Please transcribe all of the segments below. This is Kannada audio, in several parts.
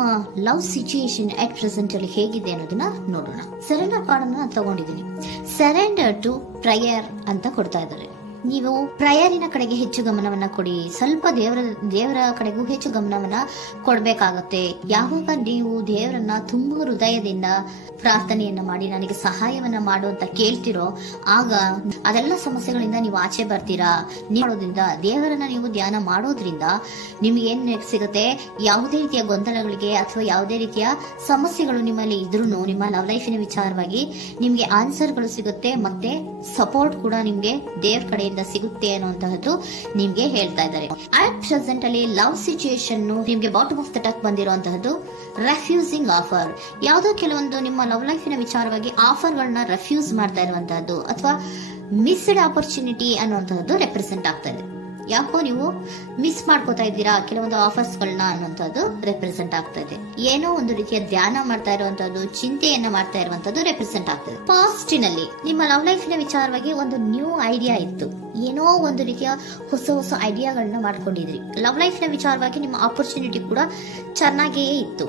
ನಿಮ್ಮ ಲವ್ ಸಿಚುಯೇಷನ್ ಅಟ್ ಪ್ರೆಸೆಂಟ್ ಅಲ್ಲಿ ಹೇಗಿದೆ ಅನ್ನೋದನ್ನ ನೋಡೋಣ. ಸರೆಂಡರ್ ಕಾರ್ಡ್ ಅನ್ನ ತಗೊಂಡಿದ್ದೀನಿ. ಸರೆಂಡರ್ ಟು ಪ್ರಯರ್ ಅಂತ ಕೊಡ್ತಾ ಇದ್ದಾರೆ. ನೀವು ಪ್ರಯರಿನ ಕಡೆಗೆ ಹೆಚ್ಚು ಗಮನವನ್ನ ಕೊಡಿ. ಸ್ವಲ್ಪ ದೇವರ ಕಡೆಗೂ ಹೆಚ್ಚು ಗಮನವನ್ನ ಕೊಡ್ಬೇಕಾಗತ್ತೆ. ಯಾವಾಗ ನೀವು ದೇವರನ್ನ ತುಂಬಾ ಹೃದಯದಿಂದ ಪ್ರಾರ್ಥನೆಯನ್ನ ಮಾಡಿ ನನಗೆ ಸಹಾಯವನ್ನ ಮಾಡು ಅಂತ ಕೇಳ್ತಿರೋ, ಆಗ ಅದೆಲ್ಲ ಸಮಸ್ಯೆಗಳಿಂದ ನೀವು ಆಚೆ ಬರ್ತೀರಾ. ಮಾಡೋದ್ರಿಂದ, ದೇವರನ್ನ ನೀವು ಧ್ಯಾನ ಮಾಡೋದ್ರಿಂದ ನಿಮ್ಗೆ ಏನ್ ಸಿಗುತ್ತೆ, ಯಾವುದೇ ರೀತಿಯ ಗೊಂದಲಗಳಿಗೆ ಅಥವಾ ಯಾವುದೇ ರೀತಿಯ ಸಮಸ್ಯೆಗಳು ನಿಮ್ಮಲ್ಲಿ ಇದ್ರೂ ನಿಮ್ಮ ಲವ್ ಲೈಫಿನ ವಿಚಾರವಾಗಿ ನಿಮ್ಗೆ ಆನ್ಸರ್ಗಳು ಸಿಗುತ್ತೆ. ಮತ್ತೆ ಸಪೋರ್ಟ್ ಕೂಡ ನಿಮ್ಗೆ ದೇವ್ರ ಕಡೆಯಿಂದ ಸಿಗುತ್ತೆ ಅನ್ನುವಂತಹದ್ದು ನಿಮ್ಗೆ ಹೇಳ್ತಾ ಇದ್ದಾರೆ. ಅಟ್ ಪ್ರೆಸೆಂಟ್ ಅಲ್ಲಿ ಲವ್ ಸಿಚುಯೇಷನ್ ನಿಮ್ಗೆ ಬಾಟಮ್ ಆಫ್ ದ ಟಕ್ ಬಂದಿರುವಂತಹದ್ದು ರೆಫ್ಯೂಸಿಂಗ್ ಆಫರ್. ಯಾವುದೋ ಕೆಲವೊಂದು ನಿಮ್ಮ ಲವ್ ಲೈಫಿನ ವಿಚಾರವಾಗಿ ಆಫರ್ ಗಳನ್ನ ರೆಫ್ಯೂಸ್ ಮಾಡ್ತಾ ಇರುವಂತಹದ್ದು ಅಥವಾ ಮಿಸ್ಡ್ ಆಪರ್ಚುನಿಟಿ ಅನ್ನುವಂತಹದ್ದು ರೆಪ್ರೆಸೆಂಟ್ ಆಗ್ತಾ ಇದೆ. ಯಾಕೋ ನೀವು ಮಿಸ್ ಮಾಡ್ಕೋತಾ ಇದ್ದೀರಾ ಕೆಲವೊಂದು ಆಫರ್ಸ್ ಗಳನ್ನ ಅನ್ನುವಂಥದ್ದು ರೆಪ್ರೆಸೆಂಟ್ ಆಗ್ತಾ ಇದೆ. ಏನೋ ಒಂದು ರೀತಿಯ ಧ್ಯಾನ ಮಾಡ್ತಾ ಇರುವಂತದ್ದು, ಚಿಂತೆಯನ್ನ ಮಾಡ್ತಾ ಇರುವಂತದ್ದು ರೆಪ್ರೆಸೆಂಟ್ ಆಗ್ತದೆ. ಪಾಸ್ಟಿನಲ್ಲಿ ನಿಮ್ಮ ಲವ್ ಲೈಫಿನ ವಿಚಾರವಾಗಿ ಒಂದು ನ್ಯೂ ಐಡಿಯಾ ಇತ್ತು, ಏನೋ ಒಂದು ರೀತಿಯ ಹೊಸ ಐಡಿಯಾಗಳನ್ನ ಮಾಡ್ಕೊಂಡಿದ್ರಿ. ಲವ್ ಲೈಫಿನ ವಿಚಾರವಾಗಿ ನಿಮ್ಮ ಆಪರ್ಚುನಿಟಿ ಕೂಡ ಚೆನ್ನಾಗಿಯೇ ಇತ್ತು.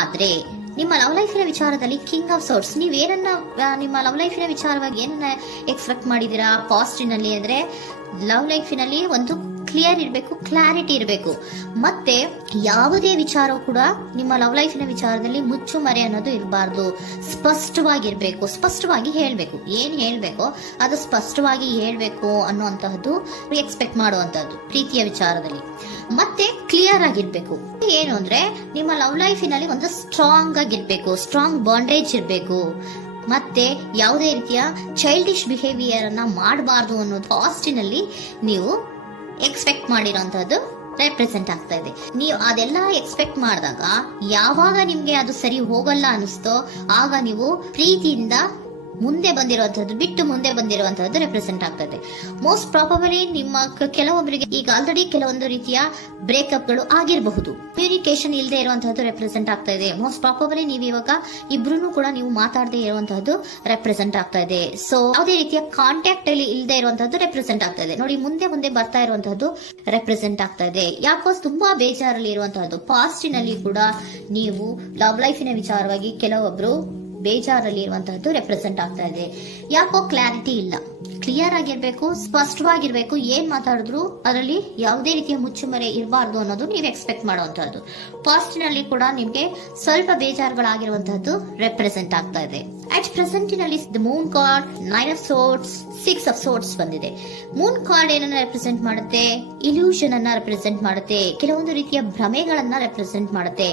ಆದ್ರೆ ನಿಮ್ಮ ಲವ್ ಲೈಫಿನ ವಿಚಾರದಲ್ಲಿ ಕಿಂಗ್ ಆಫ್ ಸೋರ್ಸ್, ನೀವೇನನ್ನ ನಿಮ್ಮ ಲವ್ ಲೈಫಿನ ವಿಚಾರವಾಗಿ ಏನನ್ನ ಎಕ್ಸ್ಪೆಕ್ಟ್ ಮಾಡಿದೀರಾ ಪಾಸ್ಟಿನಲ್ಲಿ ಅಂದ್ರೆ, ಲವ್ ಲೈಫಿನಲ್ಲಿ ಒಂದು ಕ್ಲಿಯರ್ ಇರಬೇಕು, ಕ್ಲಾರಿಟಿ ಇರಬೇಕು. ಮತ್ತೆ ಯಾವುದೇ ವಿಚಾರ ಕೂಡ ನಿಮ್ಮ ಲವ್ ಲೈಫಿನ ವಿಚಾರದಲ್ಲಿ ಮುಚ್ಚುಮರೆ ಅನ್ನೋದು ಇರಬಾರ್ದು. ಸ್ಪಷ್ಟವಾಗಿರ್ಬೇಕು, ಸ್ಪಷ್ಟವಾಗಿ ಹೇಳ್ಬೇಕು. ಏನ್ ಹೇಳ್ಬೇಕೋ ಅದು ಸ್ಪಷ್ಟವಾಗಿ ಹೇಳ್ಬೇಕು ಅನ್ನುವಂತಹದ್ದು ಎಕ್ಸ್ಪೆಕ್ಟ್ ಮಾಡುವಂತಹದ್ದು ಪ್ರೀತಿಯ ವಿಚಾರದಲ್ಲಿ. ಮತ್ತೆ ಕ್ಲಿಯರ್ ಆಗಿರ್ಬೇಕು. ಏನು ಅಂದ್ರೆ ನಿಮ್ಮ ಲವ್ ಲೈಫಿನಲ್ಲಿ ಒಂದು ಸ್ಟ್ರಾಂಗ್ ಆಗಿರ್ಬೇಕು, ಸ್ಟ್ರಾಂಗ್ ಬಾಂಡೇಜ್ ಇರಬೇಕು. ಮತ್ತೆ ಯಾವುದೇ ರೀತಿಯ ಚೈಲ್ಡಿಶ್ ಬಿಹೇವಿಯರ್ ಅನ್ನ ಮಾಡಬಾರ್ದು ಅನ್ನೋದು ಪಾಸ್ಟಿನಲ್ಲಿ ನೀವು ಎಕ್ಸ್ಪೆಕ್ಟ್ ಮಾಡಿರೋಂಥದ್ದು ರೆಪ್ರೆಸೆಂಟ್ ಆಗ್ತಾ ಇದೆ. ನೀವು ಅದೆಲ್ಲ ಎಕ್ಸ್ಪೆಕ್ಟ್ ಮಾಡಿದಾಗ ಯಾವಾಗ ನಿಮ್ಗೆ ಅದು ಸರಿ ಹೋಗಲ್ಲ ಅನಿಸ್ತೋ ಆಗ ನೀವು ಪ್ರೀತಿಯಿಂದ ಮುಂದೆ ಬಂದಿರುವಂತಹದ್ದು ಬಿಟ್ಟು ಮುಂದೆ ಬಂದಿರುವಂತಹದ್ದು ರೆಪ್ರೆಸೆಂಟ್ ಆಗ್ತಾ ಇದೆ. ಮೋಸ್ಟ್ ಪ್ರಾಬಬಲಿ ನಿಮ್ಮ ಕೆಲವೊಬ್ಬರಿಗೆ ಈಗ ಆಲ್ರೆಡಿ ಕೆಲವೊಂದು ರೀತಿಯ ಬ್ರೇಕಪ್ ಗಳು ಆಗಿರಬಹುದು. ಕಮ್ಯುನಿಕೇಶನ್ ಇಲ್ಲದೆ ಇರುವಂತಹದ್ದು ರೆಪ್ರೆಸೆಂಟ್ ಆಗ್ತಾ ಇದೆ. ಮೋಸ್ಟ್ ಪ್ರಾಬಬಲಿ ನೀವು ಇವಾಗ ಇಬ್ರು ಕೂಡ ನೀವು ಮಾತಾಡದೆ ಇರುವಂತಹದ್ದು ರೆಪ್ರೆಸೆಂಟ್ ಆಗ್ತಾ ಇದೆ. ಸೊ ಯಾವುದೇ ರೀತಿಯ ಕಾಂಟ್ಯಾಕ್ಟ್ ಅಲ್ಲಿ ಇಲ್ಲದೆ ಇರುವಂತಹದ್ದು ರೆಪ್ರೆಸೆಂಟ್ ಆಗ್ತಾ ಇದೆ. ನೋಡಿ, ಮುಂದೆ ಬರ್ತಾ ಇರುವಂತಹದ್ದು ರೆಪ್ರೆಸೆಂಟ್ ಆಗ್ತಾ ಇದೆ. ಯಾಕೋ ತುಂಬಾ ಬೇಜಾರಲ್ಲಿ ಇರುವಂತಹದ್ದು. ಪಾಸ್ಟಿನಲ್ಲಿ ಕೂಡ ನೀವು ಲವ್ ಲೈಫಿನ ವಿಚಾರವಾಗಿ ಕೆಲವೊಬ್ರು ಬೇಜಾರಲ್ಲಿ ಇರುವಂತಹದ್ದು ರೆಪ್ರೆಸೆಂಟ್ ಆಗ್ತಾ ಇದೆ. ಯಾಕೋ ಕ್ಲಾರಿಟಿ ಇಲ್ಲ, ಕ್ಲಿಯರ್ ಆಗಿರ್ಬೇಕು, ಸ್ಪಷ್ಟವಾಗಿರ್ಬೇಕು. ಏನ್ ಮಾತಾಡಿದ್ರು ಅದರಲ್ಲಿ ಯಾವುದೇ ರೀತಿಯ ಮುಚ್ಚುಮರೆ ಇರಬಾರ್ದು ಅನ್ನೋದು ನೀವು ಎಕ್ಸ್ಪೆಕ್ಟ್ ಮಾಡುವಂತಹದ್ದು. ಪಾಸ್ಟಿನಲ್ಲಿ ಕೂಡ ನಿಮ್ಗೆ ಸ್ವಲ್ಪ ಬೇಜಾರುಗಳಾಗಿರುವಂತಹದ್ದು ರೆಪ್ರೆಸೆಂಟ್ ಆಗ್ತಾ ಇದೆ. ಅಟ್ ಪ್ರೆಸೆಂಟಿನಲ್ಲಿ moon card, 9 of swords, 6 of swords ಬಂದಿದೆ. ಮೂನ್ ಕಾರ್ಡ್ ಏನನ್ನ ರೆಪ್ರೆಸೆಂಟ್ ಮಾಡುತ್ತೆ? ಇಲ್ಯೂಷನ್ ಅನ್ನ ರೆಪ್ರೆಸೆಂಟ್ ಮಾಡುತ್ತೆ. ಕೆಲವೊಂದು ರೀತಿಯ ಭ್ರಮೆಗಳನ್ನ ರೆಪ್ರೆಸೆಂಟ್ ಮಾಡುತ್ತೆ,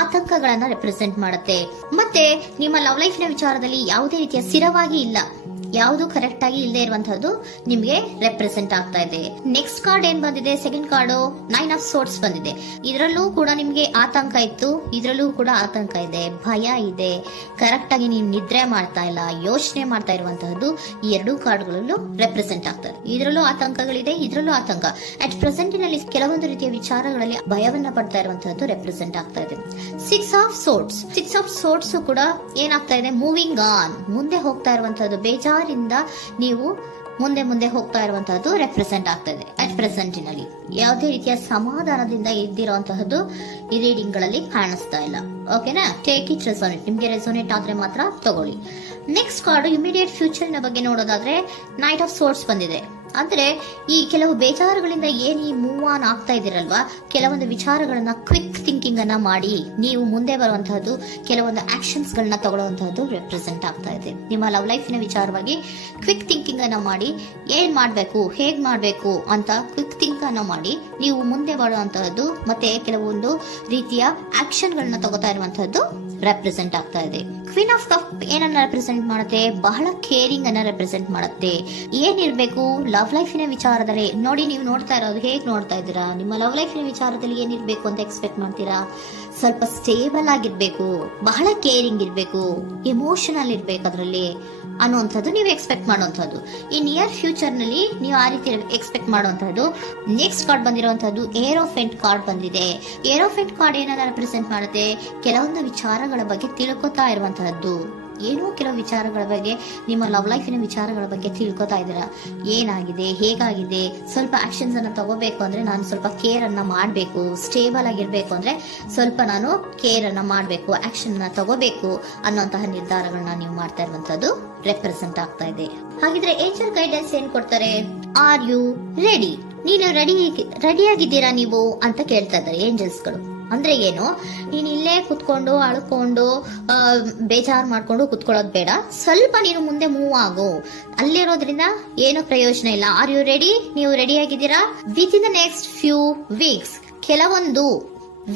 ಆತಂಕಗಳನ್ನ ರೆಪ್ರೆಸೆಂಟ್ ಮಾಡುತ್ತೆ. ಮತ್ತೆ ನಿಮ್ಮ ಲವ್ ಲೈಫಿನ ವಿಚಾರದಲ್ಲಿ ಯಾವುದೇ ರೀತಿಯ ಸ್ಥಿರವಾಗಿ ಇಲ್ಲ, ಯಾವುದು ಕರೆಕ್ಟ್ ಆಗಿ ಇಲ್ಲದೆ ಇರುವಂತಹದ್ದು ನಿಮ್ಗೆ ರೆಪ್ರೆಸೆಂಟ್ ಆಗ್ತಾ ಇದೆ. ನೆಕ್ಸ್ಟ್ ಕಾರ್ಡ್ ಏನ್ ಬಂದಿದೆ? ಸೆಕೆಂಡ್ ಕಾರ್ಡ್ 9 ಆಫ್ ಸೋರ್ಟ್ಸ್ ಬಂದಿದೆ. ಇದರಲ್ಲೂ ಕೂಡ ನಿಮ್ಗೆ ಆತಂಕ ಇತ್ತು, ಇದರಲ್ಲೂ ಕೂಡ ಆತಂಕ ಇದೆ, ಭಯ ಇದೆ, ಕರೆಕ್ಟ್ ಆಗಿ ನೀವು ನಿದ್ರೆ ಮಾಡ್ತಾ ಇಲ್ಲ, ಯೋಚನೆ ಮಾಡ್ತಾ ಇರುವಂತಹದ್ದು ಈ ಎರಡೂ ಕಾರ್ಡ್ಗಳಲ್ಲೂ ರೆಪ್ರೆಸೆಂಟ್ ಆಗ್ತದೆ. ಇದರಲ್ಲೂ ಆತಂಕಗಳಿದೆ, ಇದರಲ್ಲೂ ಆತಂಕ. ಅಟ್ ಪ್ರೆಸೆಂಟಿನಲ್ಲಿ ಕೆಲವೊಂದು ರೀತಿಯ ವಿಚಾರಗಳಲ್ಲಿ ಭಯವನ್ನ ಪಡ್ತಾ ಇರುವಂತಹದ್ದು ರೆಪ್ರೆಸೆಂಟ್ ಆಗ್ತಾ ಇದೆ. 6 ಆಫ್ ಸೋರ್ಟ್ಸ್ ಕೂಡ ಏನಾಗ್ತಾ ಇದೆ? ಮೂವಿಂಗ್ ಆನ್, ಮುಂದೆ ಹೋಗ್ತಾ ಇರುವಂತಹದ್ದು. ಬೇಜಾರಿಂದ ನೀವು ಮುಂದೆ ಹೋಗ್ತಾ ಇರುವಂತಹದ್ದು ರೆಪ್ರೆಸೆಂಟ್ ಆಗ್ತಾ ಇದೆ. ಅಟ್ ಪ್ರೆಸೆಂಟಿನಲ್ಲಿ ಯಾವುದೇ ರೀತಿಯ ಸಮಾಧಾನದಿಂದ ಇದ್ದಿರುವಂತಹದ್ದು ಈ ರೀಡಿಂಗ್ ಗಳಲ್ಲಿ ಕಾಣಿಸ್ತಾ ಇಲ್ಲ. ಓಕೆನಾ? Take it resonate. ನಿಮ್ಗೆ ರೆಸೋನೇಟ್ ಆದ್ರೆ ಮಾತ್ರ ತಗೊಳ್ಳಿ. ನೆಕ್ಸ್ಟ್ ಕಾರ್ಡ್ ಇಮಿಡಿಯೇಟ್ ಫ್ಯೂಚರ್ ನ ಬಗ್ಗೆ ನೋಡೋದಾದ್ರೆ ನೈಟ್ ಆಫ್ ಸೋರ್ಟ್ಸ್ ಬಂದಿದೆ. ಅಂದ್ರೆ ಈ ಕೆಲವು ಬೇಜಾರುಗಳಿಂದ ಏನ್ ಈ ಮೂವ್ ಆನ್ ಆಗ್ತಾ ಇದಿರಲ್ವಾ, ಕೆಲವೊಂದು ವಿಚಾರಗಳನ್ನ ಕ್ವಿಕ್ ಥಿಂಕಿಂಗ್ ಅನ್ನ ಮಾಡಿ ನೀವು ಮುಂದೆ ಬರುವಂತಹದ್ದು, ಕೆಲವೊಂದು ಆಕ್ಷನ್ಸ್ ಗಳನ್ನ ತಗೊಳ್ಳುವಂತಹದ್ದು ರೆಪ್ರೆಸೆಂಟ್ ಆಗ್ತಾ ಇದೆ. ನಿಮ್ಮ ಲವ್ ಲೈಫಿನ ವಿಚಾರವಾಗಿ ಕ್ವಿಕ್ ಥಿಂಕಿಂಗ್ ಅನ್ನ ಮಾಡಿ ಏನ್ ಮಾಡ್ಬೇಕು, ಹೇಗ್ ಮಾಡ್ಬೇಕು ಅಂತ ಕ್ವಿಕ್ ಥಿಂಕ್ ಅನ್ನ ಮಾಡಿ ನೀವು ಮುಂದೆ ಬರುವಂತಹದ್ದು, ಮತ್ತೆ ಕೆಲವೊಂದು ರೀತಿಯ ಆಕ್ಷನ್ ಗಳನ್ನ ತಗೋತಾ ಇರುವಂತಹದ್ದು ರೆಪ್ರೆಸೆಂಟ್ ಆಗ್ತಾ ಇದೆ. ಕ್ವೀನ್ ಆಫ್ ಕಪ್ ಏನನ್ನ ರೆಪ್ರೆಸೆಂಟ್ ಮಾಡುತ್ತೆ? ಬಹಳ ಕೇರಿಂಗ್ ಅನ್ನ ರೆಪ್ರೆಸೆಂಟ್ ಮಾಡುತ್ತೆ. ಏನಿರ್ಬೇಕು ಲವ್ ಲೈಫಿನ ವಿಚಾರದಲ್ಲಿ? ನೋಡಿ, ನೀವು ನೋಡ್ತಾ ಇರೋದು ಹೇಗ್ ನೋಡ್ತಾ ಇದ್ದೀರಾ? ನಿಮ್ಮ ಲವ್ ಲೈಫಿನ ವಿಚಾರದಲ್ಲಿ ಏನಿರ್ಬೇಕು ಅಂತ ಎಕ್ಸ್ಪೆಕ್ಟ್ ಮಾಡ್ತೀರಾ? ಸ್ವಲ್ಪ ಸ್ಟೇಬಲ್ ಆಗಿರ್ಬೇಕು, ಬಹಳ ಕೇರಿಂಗ್ ಇರ್ಬೇಕು, ಎಮೋಷನಲ್ ಇರ್ಬೇಕು ಅದರಲ್ಲಿ ಅನ್ನುವಂಥದ್ದು ನೀವು ಎಕ್ಸ್ಪೆಕ್ಟ್ ಮಾಡುವಂಥದ್ದು. ಈ ನಿಯರ್ ಫ್ಯೂಚರ್ ನಲ್ಲಿ ನೀವು ಆ ರೀತಿ ಎಕ್ಸ್ಪೆಕ್ಟ್ ಮಾಡುವಂತಹದ್ದು. ನೆಕ್ಸ್ಟ್ ಕಾರ್ಡ್ ಬಂದಿರುವಂತಹದ್ದು ಏರೋಫೆಂಟ್ ಕಾರ್ಡ್ ಬಂದಿದೆ. ಏರೋಫೆಂಟ್ ಕಾರ್ಡ್ ಏನನ್ನ ರೆಪ್ರೆಸೆಂಟ್ ಮಾಡುತ್ತೆ? ಕೆಲವೊಂದು ವಿಚಾರಗಳ ಬಗ್ಗೆ ತಿಳ್ಕೊತಾ ಇರುವಂತಹದ್ದು. ಏನೋ ಕೆಲವು ವಿಚಾರಗಳ ಬಗ್ಗೆ, ನಿಮ್ಮ ಲವ್ ಲೈಫಿನ ವಿಚಾರಗಳ ಬಗ್ಗೆ ತಿಳ್ಕೊತಾ ಇದ್ದೀರಾ. ಏನಾಗಿದೆ, ಹೇಗಾಗಿದೆ, ಸ್ವಲ್ಪ ಆಕ್ಷನ್ಸ್ ಅನ್ನ ತಗೋಬೇಕು ಅಂದ್ರೆ ನಾನು ಸ್ವಲ್ಪ ಕೇರ್ ಅನ್ನ ಮಾಡಬೇಕು, ಸ್ಟೇಬಲ್ ಆಗಿರ್ಬೇಕು ಅಂದ್ರೆ ಸ್ವಲ್ಪ ನಾನು ಕೇರ್ ಅನ್ನ ಮಾಡಬೇಕು, ಆಕ್ಷನ್ ನ ತಗೋಬೇಕು ಅನ್ನುವಂತಹ ನಿರ್ಧಾರಗಳನ್ನ ನೀವು ಮಾಡ್ತಾ ಇರುವಂತದ್ದು ರೆಪ್ರೆಸೆಂಟ್ ಆಗ್ತಾ ಇದೆ. ಹಾಗಿದ್ರೆ ಏಂಜಲ್ ಗೈಡೆನ್ಸ್ ಏನ್ ಕೊಡ್ತಾರೆ? Are you ready? ನೀನು ರೆಡಿಯಾಗಿದ್ದೀರಾ ನೀವು ಅಂತ ಕೇಳ್ತಾ ಇದ್ದಾರೆ ಏಂಜಲ್ಸ್ಗಳು. ಅಂದ್ರೆ ಏನು, ನೀನ್ ಇಲ್ಲೇ ಕುತ್ಕೊಂಡು ಅಳ್ಕೊಂಡು ಬೇಜಾರ್ ಮಾಡ್ಕೊಂಡು ಕುತ್ಕೊಳ್ಳೋದು ಬೇಡ, ಸ್ವಲ್ಪ ನೀನು ಮುಂದೆ ಮೂವ್ ಆಗು. ಅಲ್ಲಿರೋದ್ರಿಂದ ಏನು ಪ್ರಯೋಜನ ಇಲ್ಲ. Are you ready? ನೀವು ರೆಡಿ ಆಗಿದ್ದೀರಾ? Within the next few weeks, ಕೆಲವೊಂದು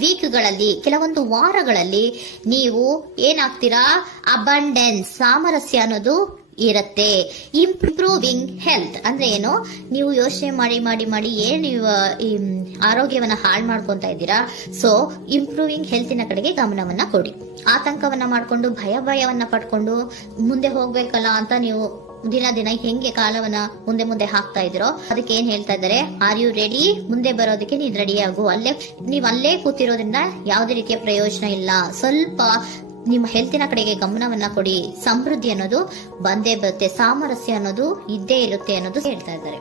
ವೀಕ್ಗಳಲ್ಲಿ, ಕೆಲವೊಂದು ವಾರಗಳಲ್ಲಿ ನೀವು ಏನಾಗ್ತೀರಾ? ಅಬಂಡೆನ್ಸ್, ಸಾಮರಸ್ಯ ಅನ್ನೋದು ಇರತ್ತೆ. ಇಂಪ್ರೂವಿಂಗ್ ಹೆಲ್ತ್ ಅಂದ್ರೆ ಏನು, ನೀವು ಯೋಚನೆ ಮಾಡಿ ಮಾಡಿ ಮಾಡಿ ಏನ್ ನೀವು ಈ ಆರೋಗ್ಯವನ್ನ ಹಾಳು ಮಾಡ್ಕೊಂತ ಇದ್ದೀರಾ. ಸೊ ಇಂಪ್ರೂವಿಂಗ್ ಹೆಲ್ತಿನ ಕಡೆಗೆ ಗಮನವನ್ನ ಕೊಡಿ. ಆತಂಕವನ್ನ ಮಾಡ್ಕೊಂಡು ಭಯವನ್ನ ಪಡ್ಕೊಂಡು ಮುಂದೆ ಹೋಗ್ಬೇಕಲ್ಲ ಅಂತ ನೀವು ದಿನ ಹೆಂಗೆ ಕಾಲವನ್ನ ಮುಂದೆ ಹಾಕ್ತಾ ಇದ್ದೀರೋ ಅದಕ್ಕೆ ಏನ್ ಹೇಳ್ತಾ ಇದ್ದಾರೆ? Are you ready? ಮುಂದೆ ಬರೋದಕ್ಕೆ ನೀನ್ ರೆಡಿ ಆಗು. ನೀವ್ ಅಲ್ಲೇ ಕೂತಿರೋದ್ರಿಂದ ಯಾವುದೇ ರೀತಿಯ ಪ್ರಯೋಜನ ಇಲ್ಲ. ಸ್ವಲ್ಪ ನಿಮ್ಮ ಹೆಲ್ತಿನ ಕಡೆಗೆ ಗಮನವನ್ನ ಕೊಡಿ. ಸಮೃದ್ಧಿ ಅನ್ನೋದು ಬಂದೇ ಬರುತ್ತೆ, ಸಾಮರಸ್ಯ ಅನ್ನೋದು ಇದ್ದೇ ಇರುತ್ತೆ ಅನ್ನೋದು ಹೇಳ್ತಾ ಇದ್ದಾರೆ.